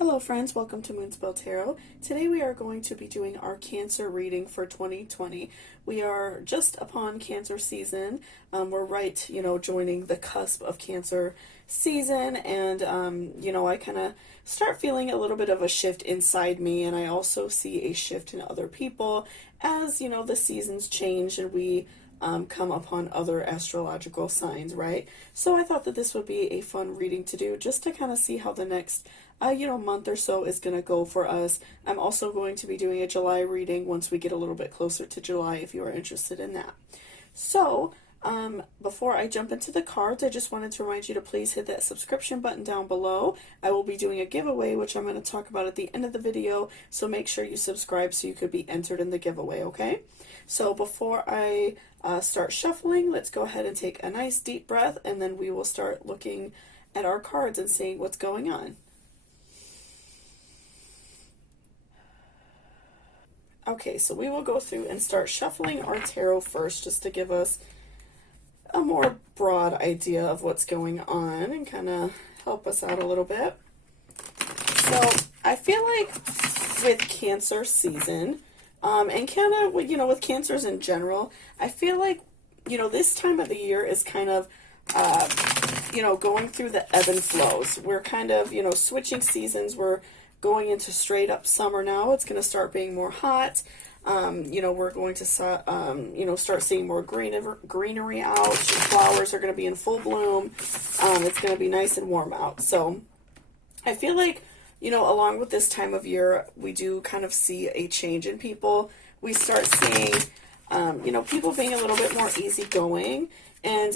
Hello friends, welcome to Moonspell Tarot. Today we are going to be doing our Cancer reading for 2020. We are just upon Cancer season. We're right, joining the cusp of Cancer season, and I kind of start feeling a little bit of a shift inside me, and I also see a shift in other people as, the seasons change and we come upon other astrological signs, right? So I thought that this would be a fun reading to do just to kind of see how the next month or so is going to go for us. I'm also going to be doing a July reading once we get a little bit closer to July if you are interested in that. So, before I jump into the cards, I just wanted to remind you to please hit that subscription button down below. I will be doing a giveaway, which I'm going to talk about at the end of the video, so make sure you subscribe so you could be entered in the giveaway, okay? So before I start shuffling, let's go ahead and take a nice deep breath, and then we will start looking at our cards and seeing what's going on. Okay, so we will go through and start shuffling our tarot first just to give us a more broad idea of what's going on and kind of help us out a little bit. So I feel like with Cancer season, and kind of, with Cancers in general, I feel like, this time of the year is kind of, going through the ebb and flows. We're kind of, switching seasons. We're going into straight up summer now. It's going to start being more hot. We're going to, start seeing more greenery out. Flowers are going to be in full bloom. It's going to be nice and warm out. So I feel like, along with this time of year, we do kind of see a change in people. We start seeing, people being a little bit more easygoing. And,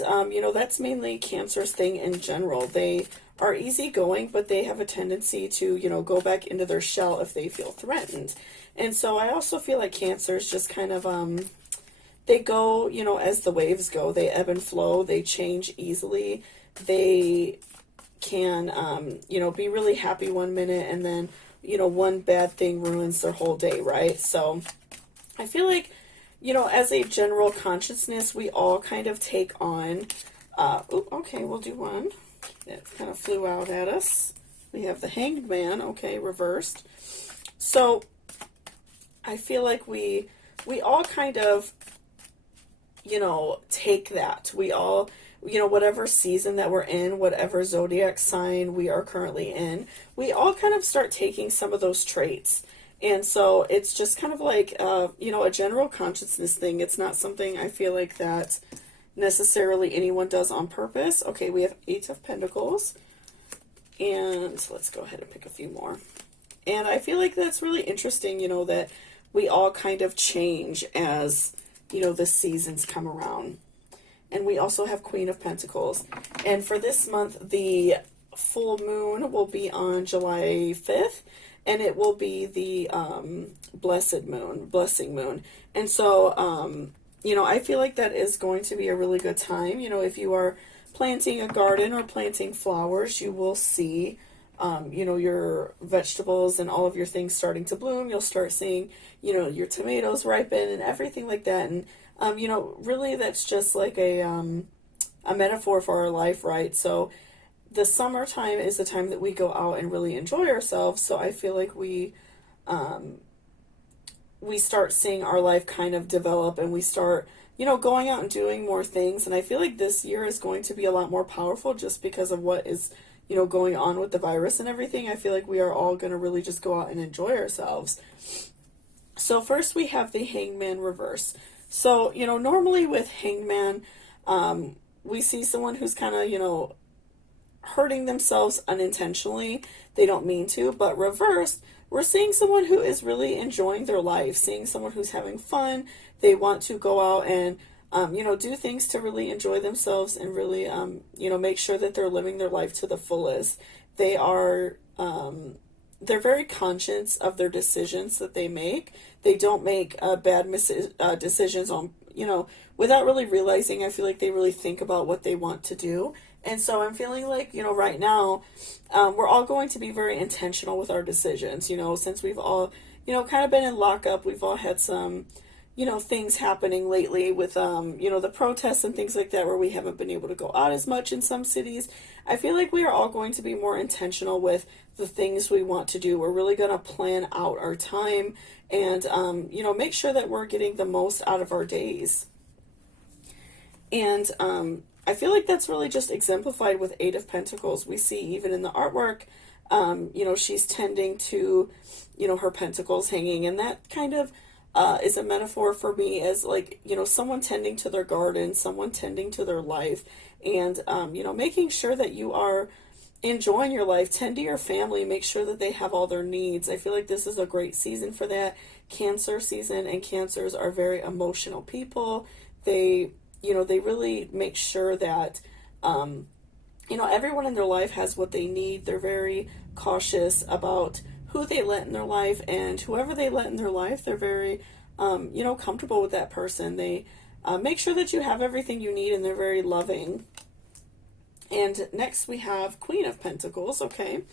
that's mainly Cancer's thing in general. They are easygoing, but they have a tendency to, go back into their shell if they feel threatened. And so I also feel like Cancers just kind of, they go, as the waves go. They ebb and flow. They change easily. They can, be really happy one minute, and then, one bad thing ruins their whole day, right? So I feel like, as a general consciousness, we all kind of take on, okay, we'll do one. It kind of flew out at us. We have the Hanged Man, okay, reversed. So I feel like we all kind of, take that. We all, whatever season that we're in, whatever zodiac sign we are currently in, we all kind of start taking some of those traits. And so it's just kind of like, a general consciousness thing. It's not something I feel like that necessarily anyone does on purpose. Okay, we have 8 of Pentacles. And let's go ahead and pick a few more. And I feel like that's really interesting, that we all kind of change as, the seasons come around. And we also have Queen of Pentacles. And for this month, the full moon will be on July 5th. And it will be the blessing moon. And so, I feel like that is going to be a really good time. If you are planting a garden or planting flowers, you will see, your vegetables and all of your things starting to bloom. You'll start seeing, your tomatoes ripen and everything like that. And, really that's just like a metaphor for our life, right? So the summertime is the time that we go out and really enjoy ourselves. So I feel like we start seeing our life kind of develop, and we start, going out and doing more things. And I feel like this year is going to be a lot more powerful just because of what is, going on with the virus and everything. I feel like we are all going to really just go out and enjoy ourselves. So first we have the Hangman reverse. So, normally with Hangman, we see someone who's kind of, hurting themselves unintentionally. They don't mean to, but reversed, we're seeing someone who is really enjoying their life, seeing someone who's having fun. They want to go out and, do things to really enjoy themselves and really, make sure that they're living their life to the fullest. They are, they're very conscious of their decisions that they make. They don't make bad decisions on, without really realizing. I feel like they really think about what they want to do. And so I'm feeling like, right now, we're all going to be very intentional with our decisions, since we've all, kind of been in lockup. We've all had some, things happening lately with, the protests and things like that, where we haven't been able to go out as much in some cities. I feel like we are all going to be more intentional with the things we want to do. We're really going to plan out our time and, make sure that we're getting the most out of our days. And I feel like that's really just exemplified with Eight of Pentacles. We see even in the artwork, she's tending to, her pentacles hanging, and that kind of is a metaphor for me as like, someone tending to their garden, someone tending to their life, and, making sure that you are enjoying your life. Tend to your family, make sure that they have all their needs. I feel like this is a great season for that. Cancer season, and Cancers are very emotional people. They really make sure that, everyone in their life has what they need. They're very cautious about who they let in their life, and whoever they let in their life, they're very, comfortable with that person. They make sure that you have everything you need, and they're very loving. And next we have Queen of Pentacles, okay?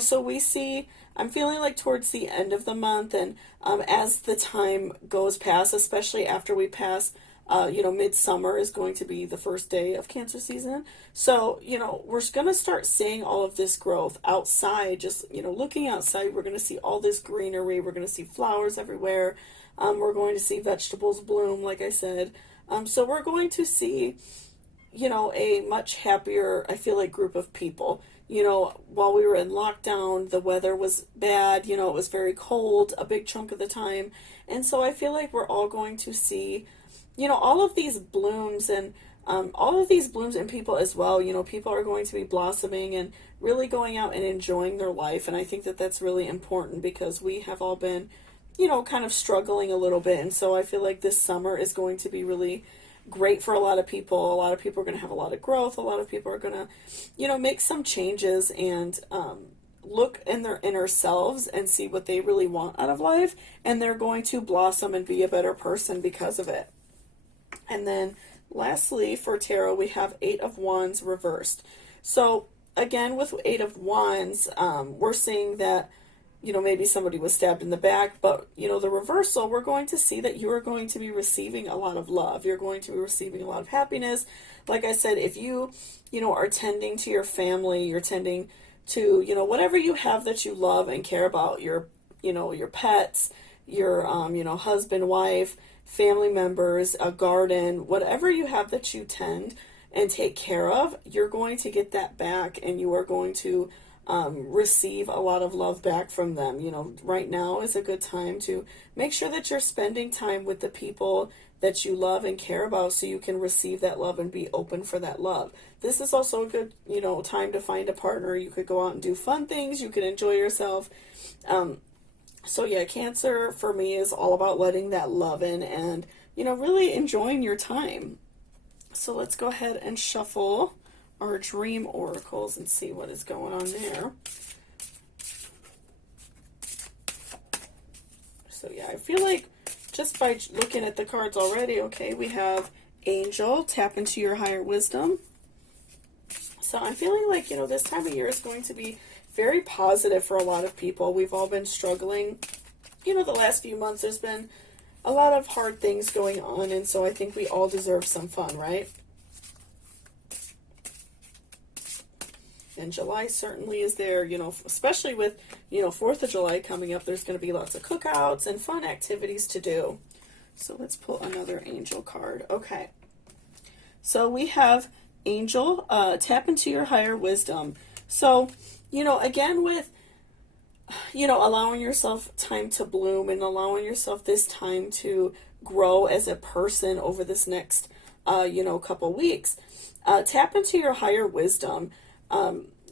So we see, I'm feeling like towards the end of the month, and as the time goes past, especially after we pass, midsummer is going to be the first day of Cancer season. So, we're going to start seeing all of this growth outside, just, looking outside, we're going to see all this greenery. We're going to see flowers everywhere. We're going to see vegetables bloom, like I said. So we're going to see, a much happier, I feel like, group of people. While we were in lockdown, the weather was bad, it was very cold a big chunk of the time. And so I feel like we're all going to see, all of these blooms, and all of these blooms in people as well. People are going to be blossoming and really going out and enjoying their life. And I think that that's really important, because we have all been, kind of struggling a little bit. And so I feel like this summer is going to be really great for a lot of people. A lot of people are going to have a lot of growth. A lot of people are going to, make some changes and look in their inner selves and see what they really want out of life. And they're going to blossom and be a better person because of it. And then lastly, for tarot, we have Eight of Wands reversed. So again, with Eight of Wands, we're seeing that, maybe somebody was stabbed in the back, but, the reversal, we're going to see that you are going to be receiving a lot of love. You're going to be receiving a lot of happiness. Like I said, if you, are tending to your family, you're tending to, whatever you have that you love and care about, your pets, your, husband, wife, family members, a garden, whatever you have that you tend and take care of, you're going to get that back, and you are going to receive a lot of love back from them. Right now is a good time to make sure that you're spending time with the people that you love and care about, so you can receive that love and be open for that love. This is also a good, time to find a partner. You could go out and do fun things. You can enjoy yourself. So yeah, Cancer for me is all about letting that love in and, really enjoying your time. So let's go ahead and shuffle our dream oracles and see what is going on there. So yeah, I feel like just by looking at the cards already, okay, we have Angel, tap into your higher wisdom. So I'm feeling like, this time of year is going to be very positive for a lot of people. We've all been struggling. The last few months there's been a lot of hard things going on, and so I think we all deserve some fun, right? And July certainly is there, especially with, 4th of July coming up, there's going to be lots of cookouts and fun activities to do. So let's pull another Angel card. Okay. So we have Angel, tap into your higher wisdom. So, again with, allowing yourself time to bloom and allowing yourself this time to grow as a person over this next, couple weeks, tap into your higher wisdom.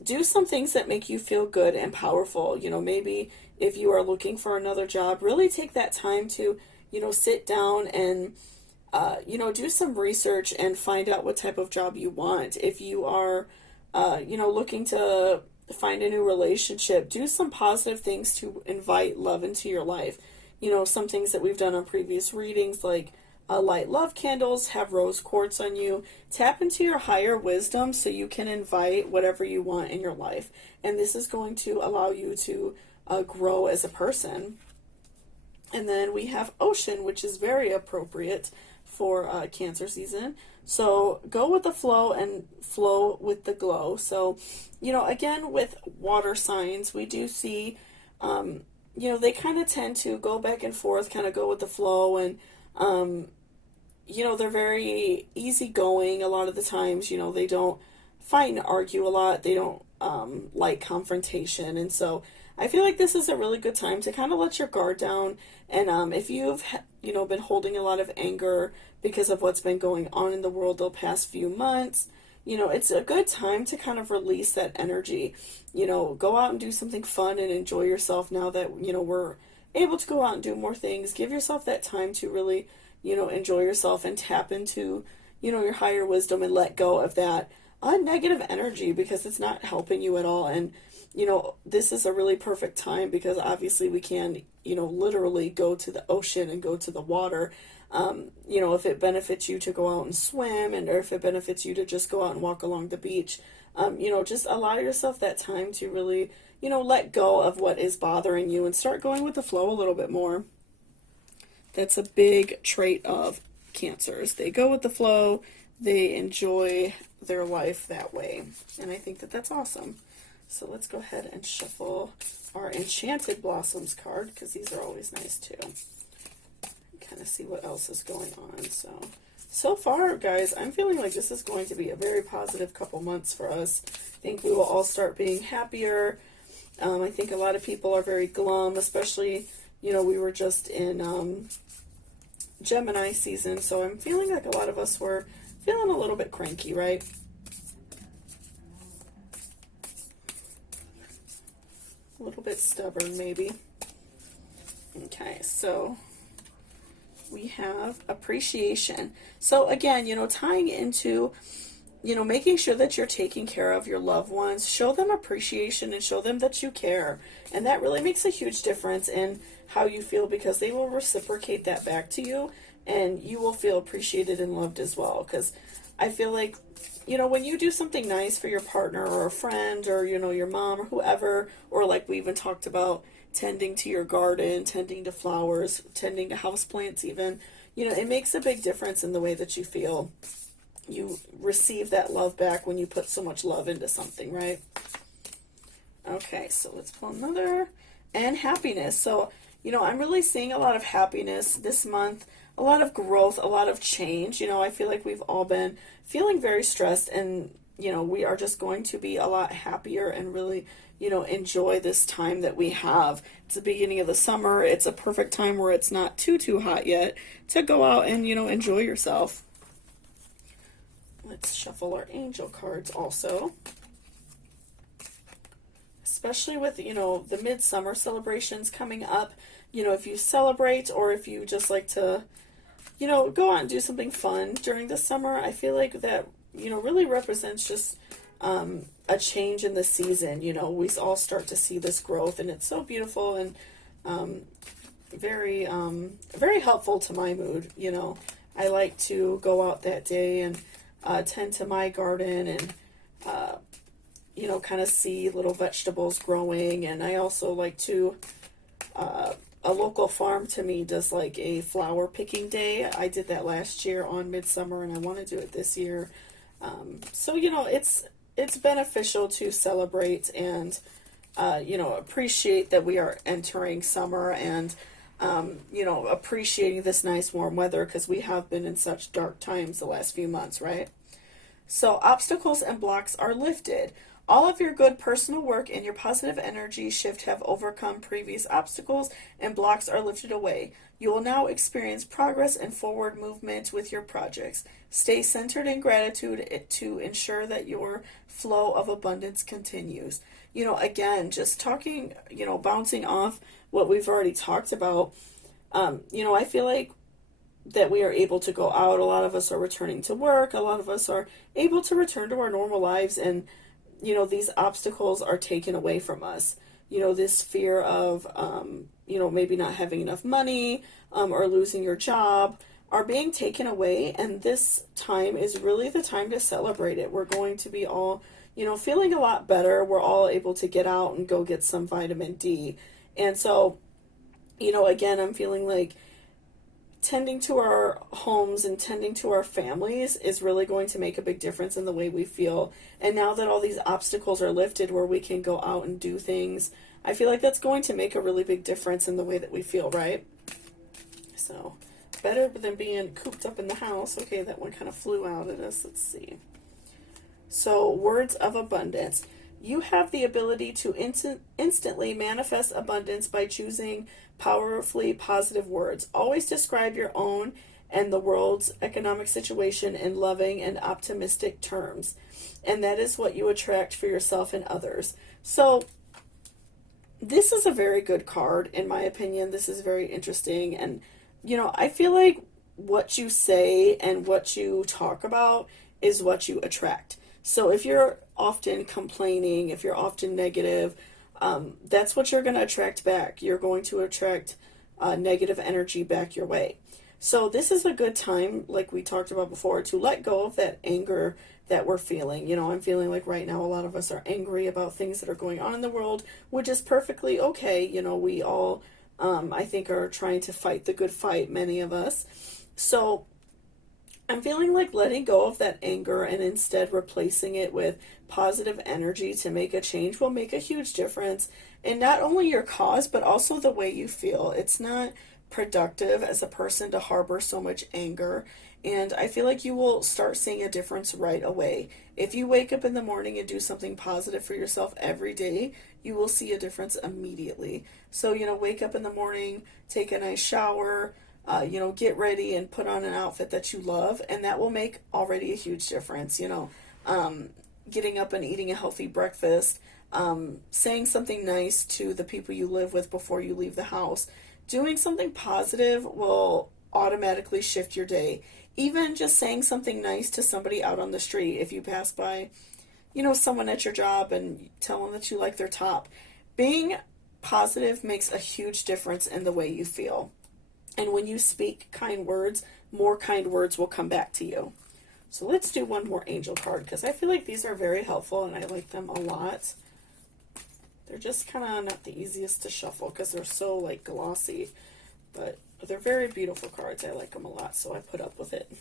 Do some things that make you feel good and powerful. Maybe if you are looking for another job, really take that time to, sit down and, do some research and find out what type of job you want. If you are, looking to find a new relationship, do some positive things to invite love into your life. Some things that we've done on previous readings, like light love candles, have rose quartz on you. Tap into your higher wisdom so you can invite whatever you want in your life. And this is going to allow you to grow as a person. And then we have ocean, which is very appropriate for Cancer season. So go with the flow and flow with the glow. So, again, with water signs, we do see, they kind of tend to go back and forth, kind of go with the flow. And, they're very easygoing a lot of the times. They don't fight and argue a lot. They don't like confrontation. And so I feel like this is a really good time to kind of let your guard down. And if you've, been holding a lot of anger because of what's been going on in the world the past few months, it's a good time to kind of release that energy. Go out and do something fun and enjoy yourself now that, we're able to go out and do more things. Give yourself that time to really, enjoy yourself and tap into, your higher wisdom and let go of that negative energy because it's not helping you at all. And this is a really perfect time because obviously we can, literally go to the ocean and go to the water. If it benefits you to go out and swim or if it benefits you to just go out and walk along the beach, just allow yourself that time to really, let go of what is bothering you and start going with the flow a little bit more. That's a big trait of Cancers. They go with the flow. They enjoy their life that way. And I think that that's awesome. So let's go ahead and shuffle our Enchanted Blossoms card because these are always nice too. Kind of see what else is going on. So far, guys, I'm feeling like this is going to be a very positive couple months for us. I think we will all start being happier. I think a lot of people are very glum, especially, we were just in Gemini season, so I'm feeling like a lot of us were feeling a little bit cranky, right? A little bit stubborn, maybe. Okay, so we have appreciation. So again, tying into, making sure that you're taking care of your loved ones, show them appreciation and show them that you care. And that really makes a huge difference in how you feel because they will reciprocate that back to you and you will feel appreciated and loved as well. Because I feel like, when you do something nice for your partner or a friend or, your mom or whoever, or like we even talked about, tending to your garden, tending to flowers, tending to houseplants even, it makes a big difference in the way that you feel. You receive that love back when you put so much love into something, right? Okay, so let's pull another. And happiness. So, I'm really seeing a lot of happiness this month, a lot of growth, a lot of change. I feel like we've all been feeling very stressed and, we are just going to be a lot happier and really, enjoy this time that we have. It's the beginning of the summer. It's a perfect time where it's not too hot yet to go out and, enjoy yourself. Let's shuffle our angel cards also. Especially with, the midsummer celebrations coming up. If you celebrate or if you just like to, go out and do something fun during the summer, I feel like that, really represents just a change in the season. We all start to see this growth and it's so beautiful and very, very helpful to my mood. I like to go out that day and tend to my garden and, kind of see little vegetables growing. And I also like to, a local farm to me does like a flower picking day. I did that last year on midsummer and I want to do it this year. So, it's beneficial to celebrate and, appreciate that we are entering summer and, appreciating this nice warm weather because we have been in such dark times the last few months, right? So obstacles and blocks are lifted. All of your good personal work and your positive energy shift have overcome previous obstacles and blocks are lifted away. You will now experience progress and forward movement with your projects. Stay centered in gratitude to ensure that your flow of abundance continues. Again, just talking, bouncing off what we've already talked about, I feel like that we are able to go out. A lot of us are returning to work. A lot of us are able to return to our normal lives and these obstacles are taken away from us. This fear of, maybe not having enough money or losing your job are being taken away. And this time is really the time to celebrate it. We're going to be all, feeling a lot better. We're all able to get out and go get some vitamin D. And so, You know, again, I'm feeling like tending to our homes and tending to our families is really going to make a big difference in the way we feel. And now that all these obstacles are lifted where we can go out and do things, I feel like that's going to make a really big difference in the way that we feel, right? So, better than being cooped up in the house. Okay, that one kind of flew out at us. Let's see. So, words of abundance. You have the ability to instantly manifest abundance by choosing powerfully positive words. Always describe your own and the world's economic situation in loving and optimistic terms. And that is what you attract for yourself and others. So, this is a very good card, in my opinion. This is very interesting. And, you know, I feel like what you say and what you talk about is what you attract. So if you're often complaining, if you're often negative, that's what you're going to attract back. You're going to attract negative energy back your way. So this is a good time, like we talked about before, to let go of that anger that we're feeling. You know, I'm feeling like right now a lot of us are angry about things that are going on in the world, which is perfectly okay. You know, we all, I think, are trying to fight the good fight, many of us. So I'm feeling like letting go of that anger and instead replacing it with positive energy to make a change will make a huge difference in not only your cause, but also the way you feel. It's not productive as a person to harbor so much anger. And I feel like you will start seeing a difference right away. If you wake up in the morning and do something positive for yourself every day, you will see a difference immediately. So, you know, wake up in the morning, take a nice shower, you know, get ready and put on an outfit that you love, and that will make already a huge difference. You know, getting up and eating a healthy breakfast, saying something nice to the people you live with before you leave the house. Doing something positive will automatically shift your day. Even just saying something nice to somebody out on the street, if you pass by, you know, someone at your job and tell them that you like their top. Being positive makes a huge difference in the way you feel. And when you speak kind words, more kind words will come back to you. So let's do one more angel card, because I feel like these are very helpful and I like them a lot. They're just kind of not the easiest to shuffle because they're so like glossy, but they're very beautiful cards. I like them a lot, so I put up with it.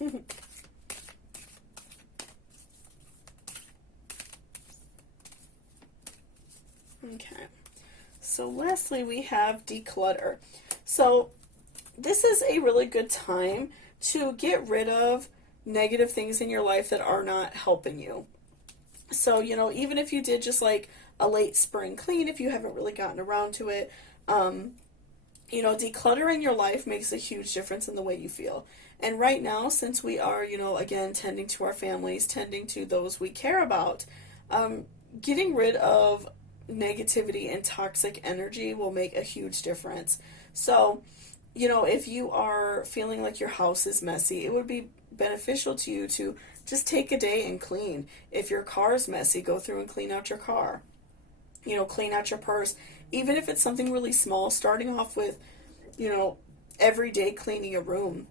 Okay, so lastly we have declutter. So this is a really good time to get rid of negative things in your life that are not helping you. So, you know, even if you did just like a late spring clean, if you haven't really gotten around to it, you know, decluttering your life makes a huge difference in the way you feel. And right now, since we are, you know, again, tending to our families, tending to those we care about, getting rid of negativity and toxic energy will make a huge difference. So, you know, if you are feeling like your house is messy, it would be beneficial to you to just take a day and clean. If your car is messy, go through and clean out your car. You know, clean out your purse. Even if it's something really small, starting off with, you know, every day cleaning a room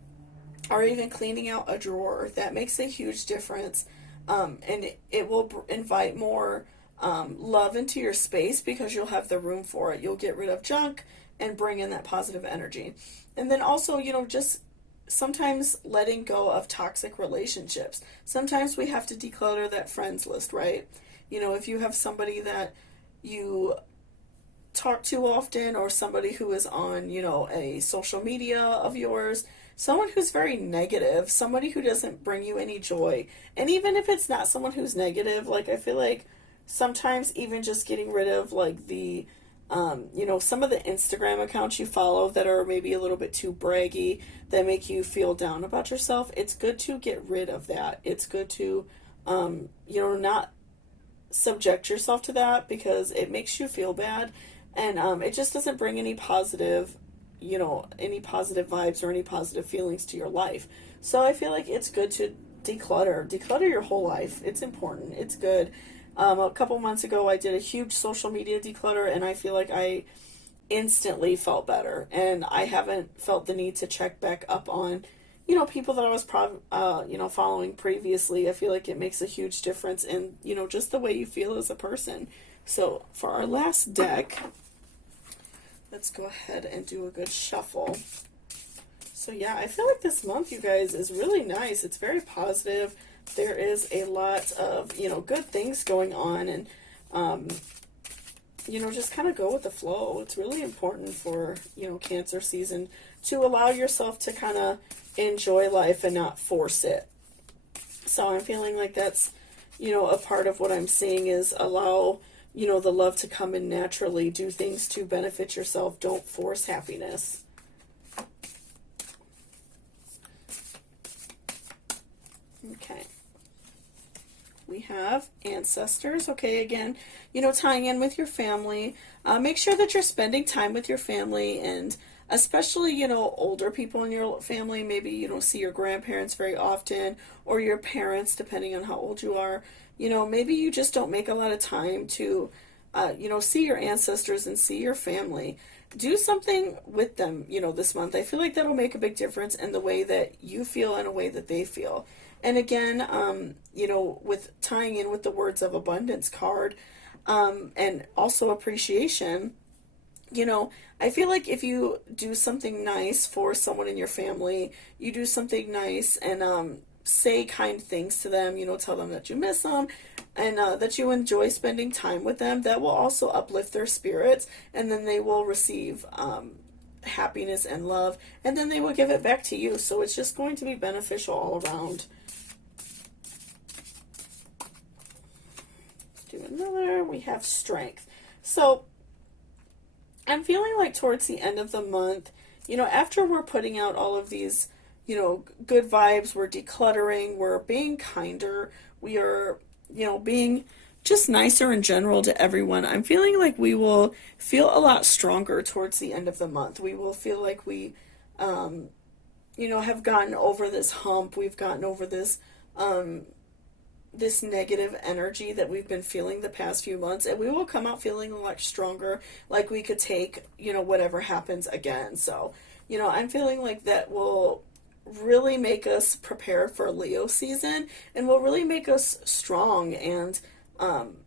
or even cleaning out a drawer, that makes a huge difference. And it will invite more love into your space because you'll have the room for it. You'll get rid of junk and bring in that positive energy. And then also, you know, just sometimes letting go of toxic relationships. Sometimes we have to declutter that friends list, right? You know, if you have somebody that you talk to often or somebody who is on, you know, a social media of yours, someone who's very negative, somebody who doesn't bring you any joy. And even if it's not someone who's negative, like I feel like sometimes even just getting rid of like the you know, some of the Instagram accounts you follow that are maybe a little bit too braggy, that make you feel down about yourself, it's good to get rid of that. It's good to, you know, not subject yourself to that because it makes you feel bad. And it just doesn't bring any positive, you know, any positive vibes or any positive feelings to your life. So I feel like it's good to declutter. Declutter your whole life. It's important. It's good. A couple months ago, I did a huge social media declutter, and I feel like I instantly felt better. And I haven't felt the need to check back up on, you know, people that I was, you know, following previously. I feel like it makes a huge difference in, you know, just the way you feel as a person. So for our last deck, let's go ahead and do a good shuffle. So yeah, I feel like this month, you guys, is really nice. It's very positive. There is a lot of, you know, good things going on, and, you know, just kind of go with the flow. It's really important for, you know, Cancer season to allow yourself to kind of enjoy life and not force it. So I'm feeling like that's, you know, a part of what I'm seeing is allow, you know, the love to come in naturally. Do things to benefit yourself. Don't force happiness. Okay. We have ancestors. Okay, again, you know, tying in with your family. Make sure that you're spending time with your family, and especially, you know, older people in your family. Maybe you don't see your grandparents very often, or your parents, depending on how old you are. You know, maybe you just don't make a lot of time to, you know, see your ancestors and see your family. Do something with them, you know, this month. I feel like that'll make a big difference in the way that you feel and a way that they feel. And again, you know, with tying in with the words of abundance card, and also appreciation, you know, I feel like if you do something nice for someone in your family, you do something nice and say kind things to them, you know, tell them that you miss them and that you enjoy spending time with them, that will also uplift their spirits, and then they will receive happiness and love, and then they will give it back to you. So it's just going to be beneficial all around. Do another. We have strength. So I'm feeling like towards the end of the month, you know, after we're putting out all of these, you know, good vibes, we're decluttering, we're being kinder, we are, you know, being just nicer in general to everyone. I'm feeling like we will feel a lot stronger towards the end of the month. We will feel like we, you know, have gotten over this hump. We've gotten over this, this negative energy that we've been feeling the past few months, and we will come out feeling a lot stronger, like we could take, you know, whatever happens again. So, you know, I'm feeling like that will really make us prepare for Leo season, and will really make us strong. And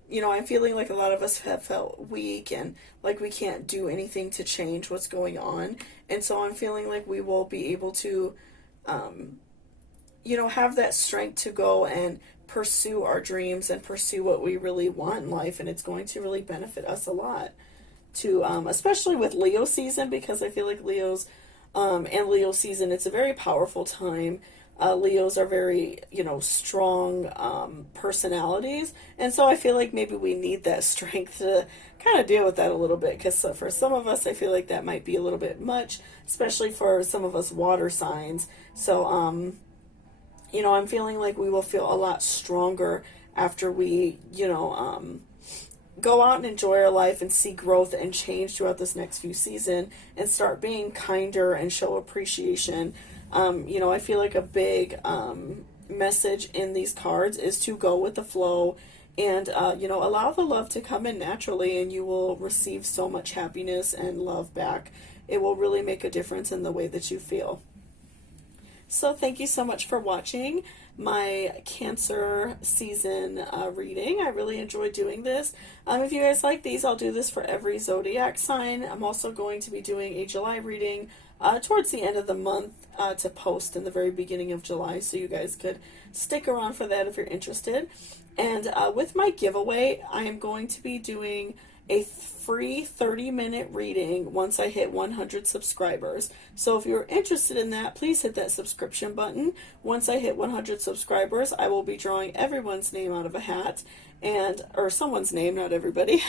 you know, I'm feeling like a lot of us have felt weak and like we can't do anything to change what's going on, and so I'm feeling like we will be able to you know, have that strength to go and pursue our dreams and pursue what we really want in life, and it's going to really benefit us a lot to especially with Leo season, because I feel like Leos and Leo season, it's a very powerful time. Leos are very, you know, strong personalities, and so I feel like maybe we need that strength to kind of deal with that a little bit, because for some of us I feel like that might be a little bit much, especially for some of us water signs. So you know, I'm feeling like we will feel a lot stronger after we, you know, go out and enjoy our life and see growth and change throughout this next few season, and start being kinder and show appreciation. You know, I feel like a big message in these cards is to go with the flow and, you know, allow the love to come in naturally, and you will receive so much happiness and love back. It will really make a difference in the way that you feel. So thank you so much for watching my Cancer season reading. I really enjoyed doing this. If you guys like these, I'll do this for every zodiac sign. I'm also going to be doing a July reading towards the end of the month to post in the very beginning of July, so you guys could stick around for that if you're interested. And with my giveaway, I am going to be doing a free 30-minute reading once I hit 100 subscribers. So if you're interested in that, please hit that subscription button. Once I hit 100 subscribers, I will be drawing everyone's name out of a hat, or someone's name, not everybody.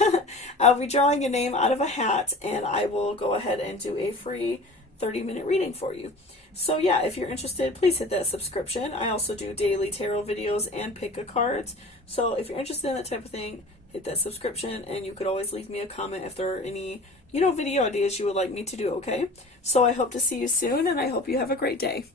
I'll be drawing a name out of a hat, and I will go ahead and do a free 30-minute reading for you. So yeah, if you're interested, please hit that subscription. I also do daily tarot videos and pick-a-cards. So if you're interested in that type of thing, hit that subscription, and you could always leave me a comment if there are any, you know, video ideas you would like me to do, okay? So I hope to see you soon, and I hope you have a great day.